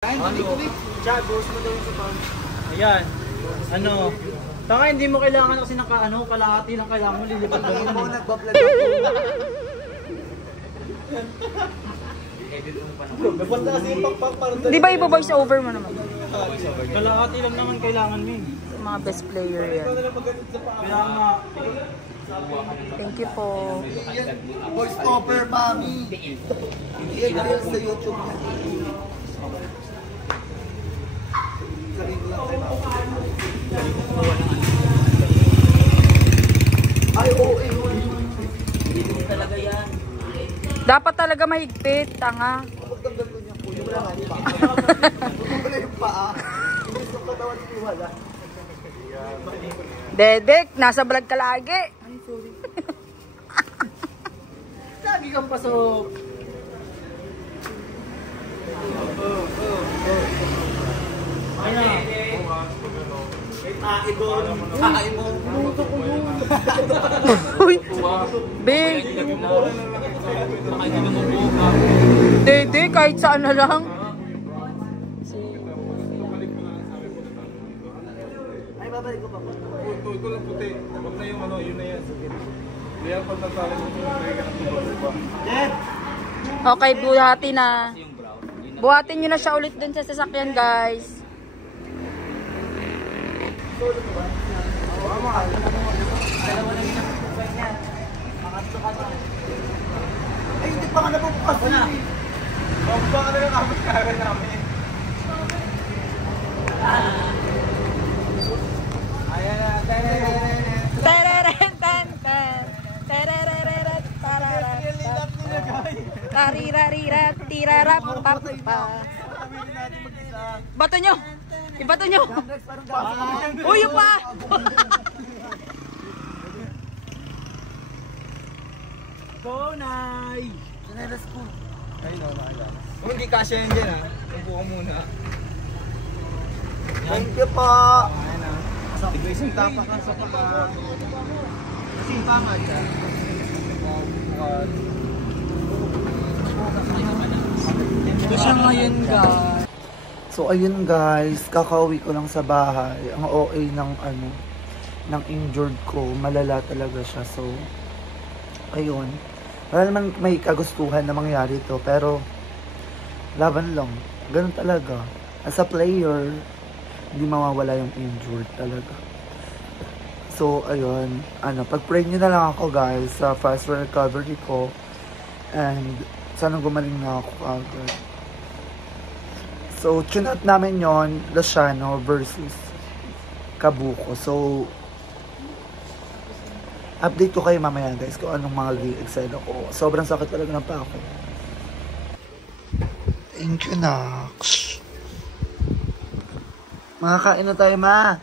Ayan. Ano? Taka hindi mo kailangan kasi kalahati lang kailangan mo lilipat ka rin. Nagbablog ako. Di ba iba-voice over mo naman? Kalahati lang naman kailangan mo. Mga best player yan. Kaya nga. Thank you po. Voice over, mami. Hindi yan real sa YouTube niya. Ay, oo, hindi mo talaga yan. Dapat talaga mahigpit, tanga. Pagtanggal ko niya po, yung wala nga yung paa. Wala yung paa. Hindi yung katawan ko wala. Dedek, nasa vlog ka lagi. Ay, sorry. Lagi kang pasok. Ay na. Ay, doon. Ay, mo. Minuto ko yun. Uy, big. Dede, kahit saan na lang. Ay, babalik ko pa po. Ito lang puti. Huwag na yung yun na yan. Kaya pag nagsalit mo, may ganang tumulong pa. Jen! Okay, buhati na. Buhatin nyo na siya ulit dun sa sasakyan, guys. Ay, hindi pa nga nabubukas na. Baka na lang kapag kaya namin. Ayan na, Tararen, tan, tan. Tararararat, tararat, tarirarirat, tirarap, papa. Bato nyo! Ibato nyo! Uy, yung pa! Go, Nay! Sanelas ko. Ay, no, nakailangan. Kung hindi kasya yan dyan, ha? Upo ka muna. Thank you po. Ayan, ha? Tigay isang tapak lang sa paka. Kasi yung tama dyan. Ito siya ngayon, guys. So ayun guys, kakauwi ko lang sa bahay. Ang OA ng ng injured ko, malala talaga siya. So ayun. Wala naman may kagustuhan na mangyari ito, pero laban lang. Ganun talaga. As a player, hindi mawawala yung injured talaga. So ayun, pag-pray nyo na lang ako guys sa fast recovery ko. And sana gumaling na ako agad. So, tune out namin yon Luciano versus Kabuko. So, update ko kayo mamaya guys kung anong mga excited ako. Sobrang sakit talaga ng pa ako. Thank you, Nax. Makakain na tayo, ma.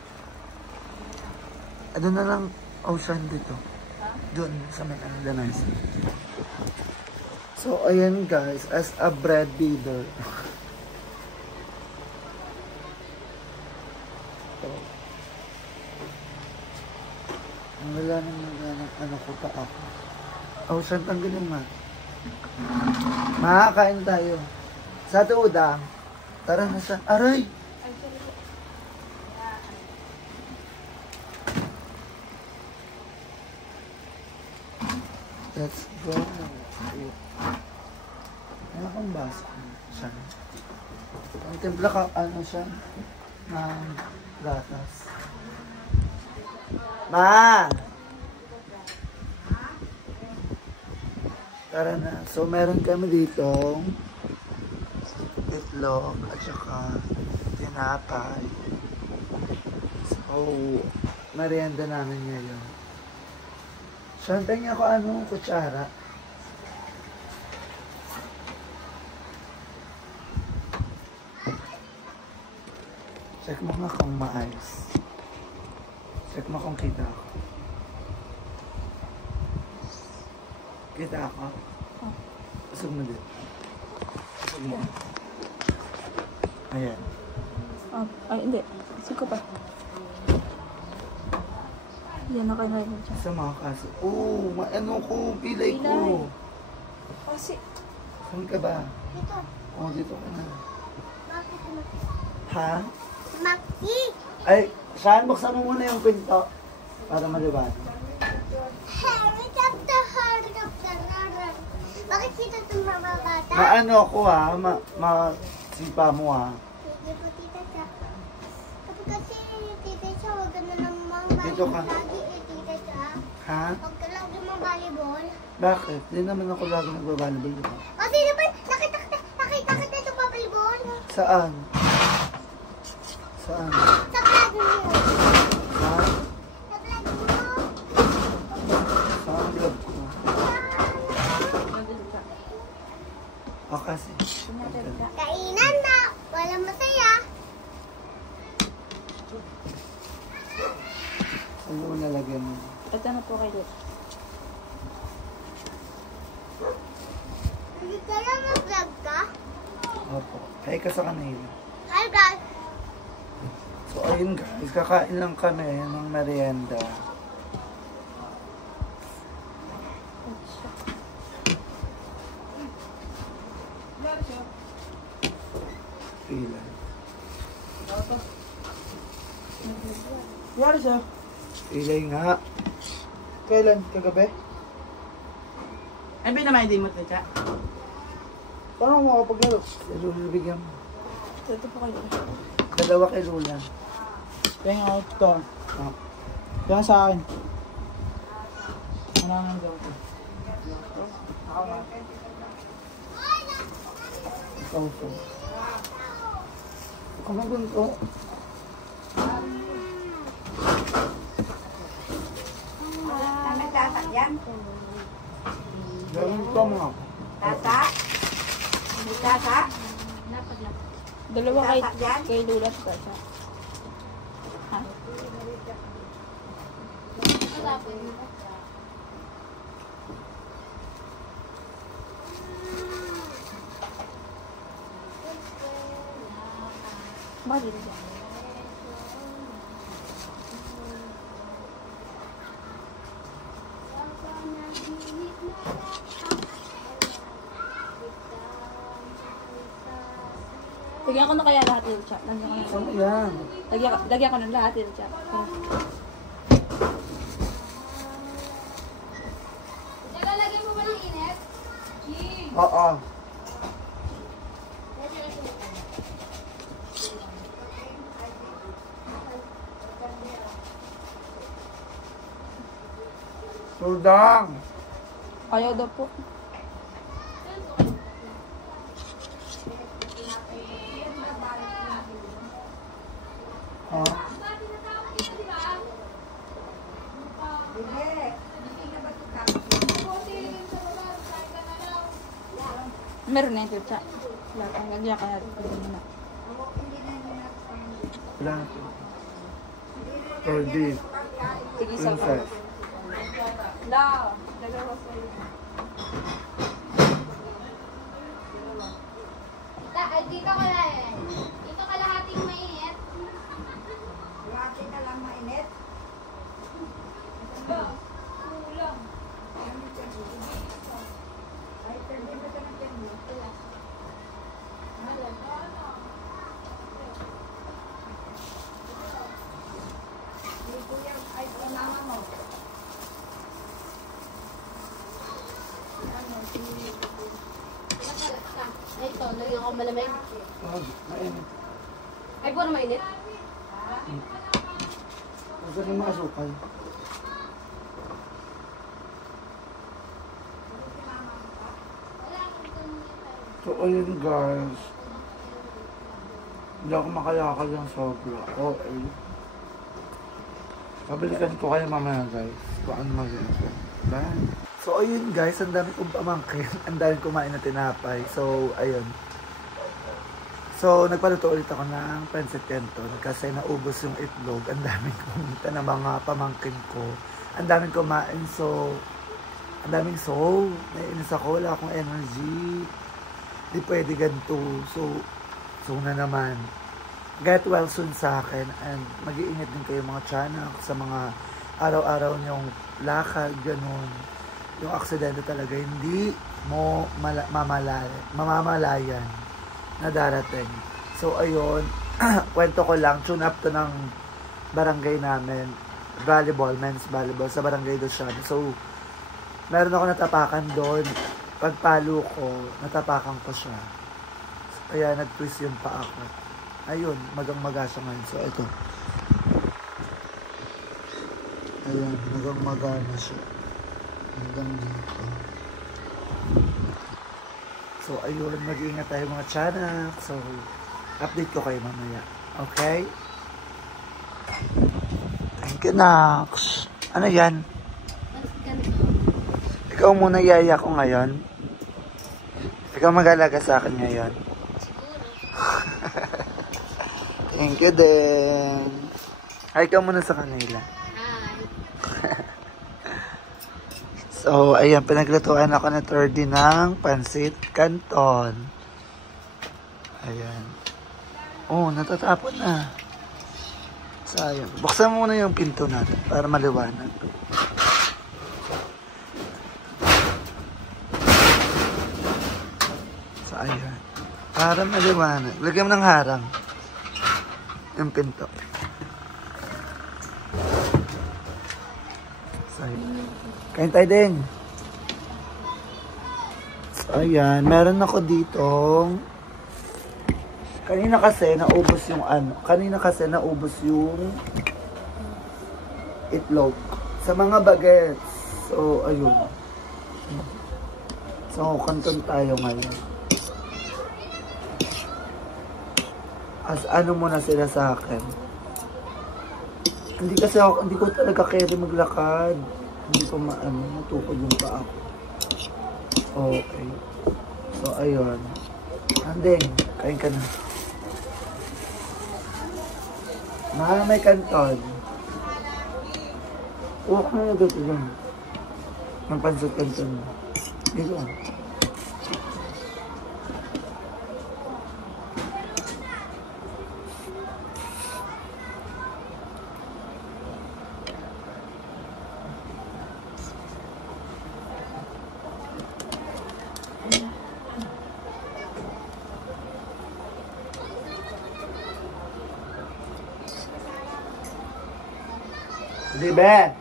Ano na lang ocean dito. Doon sa may nice. So, ayan guys, as a bread bidder. Wala nang ko pa ako. Oh, saan tanggalin ma? Makakain tayo. Sa tuudang. Tara na sa... Aray! Let's go. Ano kang baso? Siya. Ang timpla ka, siya? Ng gatas. Ma! Tara na. So, meron kami dito itlog at saka tinapay. So, merienda namin ngayon. Siyempre niya ako kutsara. Check mo nga kung maayos. Check mo kung kita ako. Kita ako? Pasog mo din. Pasog mo. Ayan. Ay, hindi. Sige pa. Yan na kayo na rin siya. Sa mga kaso. Oo, pilay ko. Kasi, Saan ka ba? dito. Oo, dito ka na. Bakit Ha? Maki. Ay, Sean, buksan mo muna yung pinto. Para maliwanag. Helicopter, helicopter, helicopter. Bakit kita itong mga bata? Maano ako ha? Masipa mo ha? Sige po, Tita Cha. Kasi Tita Cha, huwag ka na namang Dito ka. lagi Tita Cha. Ha? Huwag ka lagi mag-volleyball. Bakit? Di naman ako lagi nagbabalibal. Kasi naman, nakita kita ito volleyball. Saan? Saan? Sa vlog mo. Ha? Sa vlog mo. Saan vlog ko? O kasi. Kainan na. Walang masaya. Ano mo nalagyan mo? Ito na po kayo. Hindi ka lang mag-vlog ka? Opo. Hi ka sa kanila. Hi guys. So ayun guys, kakain lang kami ng merienda. Pila. Yari siya. Ilay nga. Kailan? Kagabi? Ay, naman hindi mo ito, Cha. Paano mo makapaglaro? Lula, bigyan mo. Ito po kayo. Dalawa kay Lula. Kaya nga ito. Ah, Kaya sa akin. Ano ang gawin ko? opo. Kumagun ko. Tata yan. Gawin ko mga. Tata. Tata. Dalawa kay Lula sa kasa. Ha? Bakit dito? Lagyan ko na kaya lahat yung chat. Lagyan ko na. Ano yan? Lagyan ko na lahat yung chat. Nalalagyan mo ba ng init? Oo. Tudang! Ayaw daw po. Ha? Meron na yung chat. Lagyan ka na. Muna. Wala na ito. Cordy. Sige, sa Princess. Now, dalawa sa iyo. Dito ka lang. Dito ka lahating mainit. Lagi na lang mainit. Ito, lagyan ko malamig. Oh, mainit. Ay, puro mainit. Huwag ka mga asukal. So, ayun guys. Hindi ako makalakal ng sobra. Okay. Pabalikan ko kayo mamaya guys. Kung ano magiging. Bye. So, ayun guys. Ang dami kong pamangkin. Ang dami kumain na tinapay. So, ayun. So, nagpaluto ulit ako ng pancit canton kasi naubos yung itlog. Ang daming kumita ng mga pamangkin ko. Ang daming kumain. So, ang daming soul. Naiinis ako. Wala akong energy. Di pwede ganito. So na naman. Get well soon sa akin. And mag-iingat din kayo mga tiyanak sa mga araw-araw niyong lakad, ganun. Yung aksidente talaga, hindi mo mamamalayan na darating. So, ayun. kwento ko lang, tune up to ng barangay namin. Volleyball, men's volleyball sa barangay Dosyan. So, meron ako natapakan doon. Pagpalo ko, natapakan ko siya. Kaya nag-twist yung paa ko. Ayun, magang-maga siya ngayon. So, ito. Ayan, magang-maga na siya. Hanggang dito. So, ayun, mag-iingat tayo mga tiyanak. So, update ko kayo mamaya. Okay? Thank you, Nax. Ano yan? Ikaw muna yaya ko ngayon. Ikaw mag-alaga sa akin ngayon. Thank you din. Hi ka muna sa kanila. Hi. So, ayan, pinaglutuan ako na 30 ng pansit canton. Ayan. Oh, natatapon na. Sayang. Buksan muna yung pinto natin para maliwanag. So, ayan. Para maliwanag. Lagyan mo ng harang. Yung pinto. So, ayan. Kain tayo din. So, ayan. Meron ako ditong kanina kasi naubos yung itlog sa mga bagets. So, ayun. So, kanton tayo ngayon. As ano muna sila sa akin. Hindi ko talaga carry maglakad. Hindi ko matukod yung paa ko. Okay. So, ayun. Andeng, kain ka na. Mahal may kanton. Huwag mo na dito lang. Ang pansot kanton mo. Dito lang. Di ba?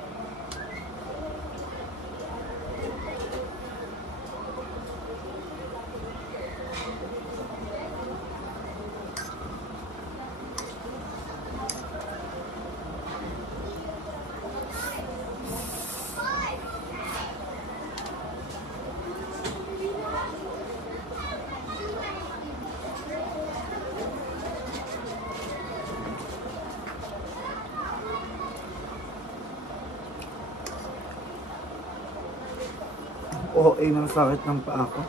Nang sakit ng paa ko.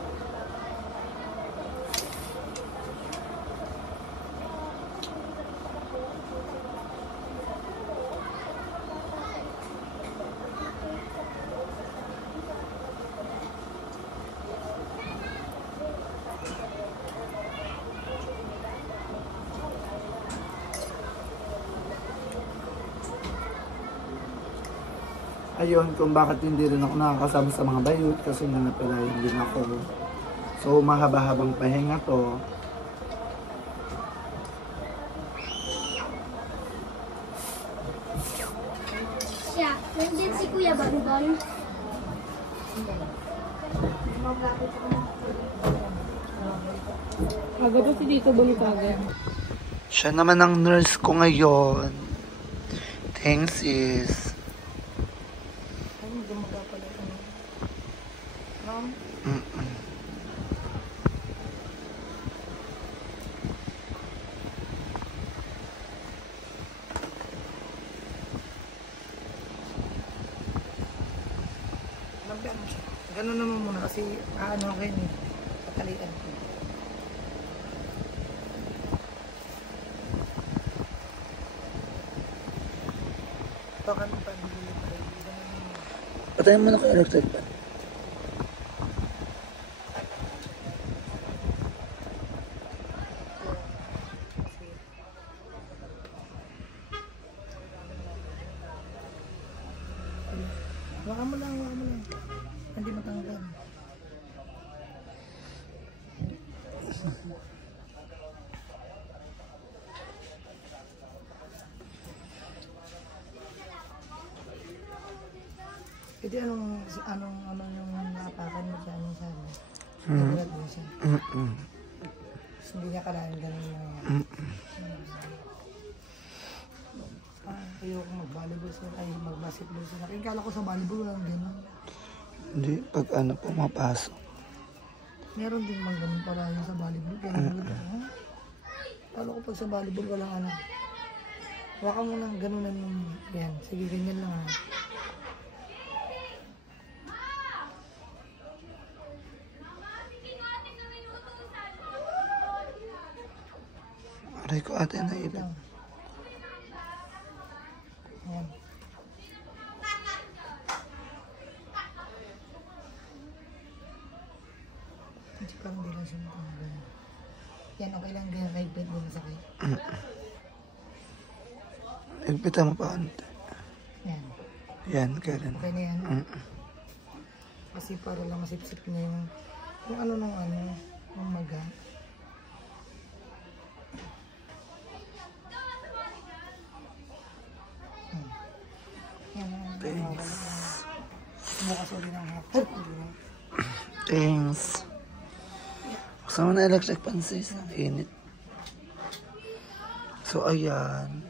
Ayun, kung bakit hindi rin ako nakakasama sa mga bayot kasi nanapalayan din ako. So, mahaba-habang pahinga to. Siya, nandun si Kuya Bonbon. Agad po si Dito Bonitaga. Siya naman ang nurse ko ngayon. Thanks is... Ganun naman muna kasi ano kayo eh. Patalian ko. Ito kami pag-ibili pa rin. Patayin mo na kayo electric pan. Waka mo lang. Hindi matanggal. Ito anong yung naapakan mo siya, anong sabi? Nagulat din siya. Tapos hindi niya kalahin ganun yung nangyari. Ayoko mag-volleyball sila, ay mag-basketball sila. Kaya kala ko sa volleyball walang ganun. Hindi, pag ano pumapasok. Meron din bang ganun pala yung sa volleyball? Kaya nagulat ako, ha? Kala ko pag sa volleyball walang ano. Waka mo lang ganunan mo. Yan, sige ganyan lang ha. Aray ko ate na ibig. Lang. Yan. Hindi parang di lang siya matanggal. Yan, okay lang ganyan kahit pwede na sakit. Ilpitan mo pa konti. Yan. Yan, kailan. Okay na yan. Kasi para lang masipsip na yung ano ng maga. Yan. Thanks. Bukas ulit ng hapon. Thanks. Buksan mo na electric pan sis. Ang init. So, ayan.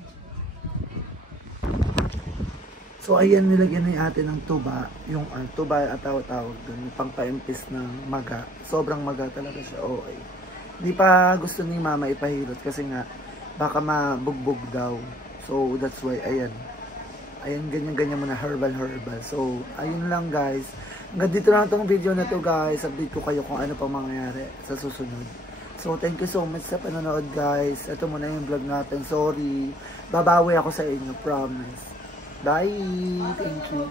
So, ayan, nilagyan na yung ate ng tuba. Yung tuba at tawag doon. Yung pangpaimpis ng maga. Sobrang maga talaga siya. Okay. Hindi pa gusto ni mama ipahilot kasi nga baka mabugbog daw. So, that's why, ayan. Ayan, ganyan-ganyan muna. Herbal. So, ayun lang guys. Hanggang dito lang itong video na to guys. Update ko kayo kung ano pang mangyayari sa susunod. So, thank you so much sa panonood guys. Ito muna yung vlog natin. Sorry. Babawi ako sa inyo. Promise. Bye! Thank you.